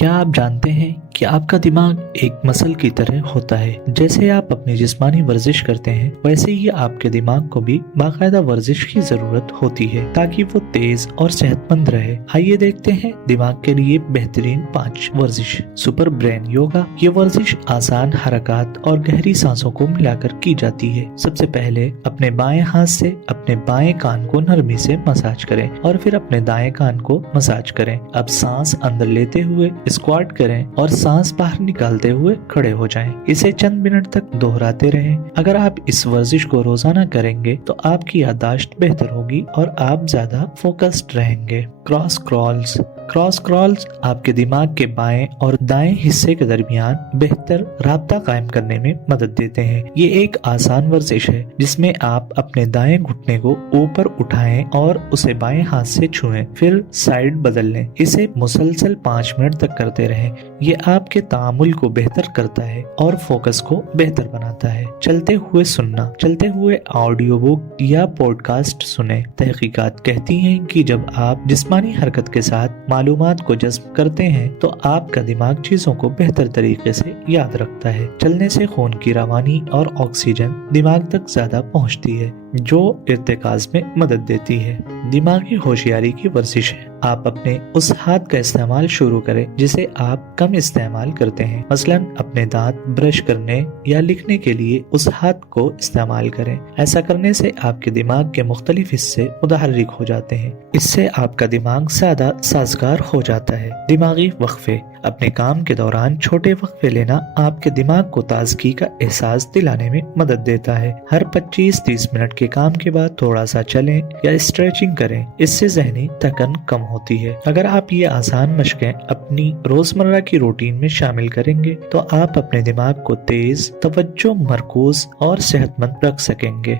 क्या आप जानते हैं कि आपका दिमाग एक मसल की तरह होता है। जैसे आप अपनी जिस्मानी वर्जिश करते हैं वैसे ही आपके दिमाग को भी बाकायदा वर्जिश की जरूरत होती है ताकि वो तेज और सेहतमंद रहे। आइए देखते हैं दिमाग के लिए बेहतरीन 5 वर्जिश। Super brain yoga. ये वर्जिश आसान हरकत और गहरी सांसों को मिलाकर की जाती है। सबसे पहले अपने बाएं हाथ से अपने बाएं कान को नरमी से मसाज करें और फिर अपने दाएं कान को मसाज करें। अब सांस अंदर लेते हुए स्क्वाट करें और सांस बाहर निकालते हुए खड़े हो जाएं। इसे चंद मिनट तक दोहराते रहें। अगर आप इस वर्जिश को रोजाना करेंगे तो आपकी याददाश्त बेहतर होगी और आप ज्यादा फोकस्ड रहेंगे। Cross crawls. क्रॉस क्रॉल्स आपके दिमाग के बाएं और दाएं हिस्से के दरमियान बेहतर राब्ता कायम करने में मदद देते हैं। ये एक आसान वर्जिश है जिसमें आप अपने दाएं घुटने को ऊपर उठाएं और उसे बाएं हाथ से छुएं, फिर साइड बदल लें। इसे मुसलसल 5 मिनट तक करते रहें। ये आपके तामुल को बेहतर करता है और फोकस को बेहतर बनाता है। चलते हुए सुनना। चलते हुए ऑडियो बुक या पॉडकास्ट सुने। तहकीकात कहती हैं कि जब आप जिस्मानी हरकत के साथ मालूमात को जज्ब करते हैं तो आपका दिमाग चीजों को बेहतर तरीके से याद रखता है। चलने से खून की रवानी और ऑक्सीजन दिमाग तक ज्यादा पहुंचती है जो इर्तिकाज में मदद देती है। दिमागी होशियारी की वर्जिश है। आप अपने उस हाथ का इस्तेमाल शुरू करें जिसे आप कम इस्तेमाल करते हैं। मसलन अपने दांत ब्रश करने या लिखने के लिए उस हाथ को इस्तेमाल करें। ऐसा करने से आपके दिमाग के मुख्तलिफ हिस्से मुतहर्रिक हो जाते हैं। इससे आपका दिमाग ज्यादा साजगार हो जाता है। दिमागी वक्फे। अपने काम के दौरान छोटे वक्फे लेना आपके दिमाग को ताजगी का एहसास दिलाने में मदद देता है। हर 25-30 मिनट के काम के बाद थोड़ा सा चलें या स्ट्रेचिंग करें। इससे जहनी थकन कम होती है। अगर आप ये आसान मशकें अपनी रोजमर्रा की रूटीन में शामिल करेंगे तो आप अपने दिमाग को तेज, तवज्जो, मरकूज और सेहतमंद रख सकेंगे।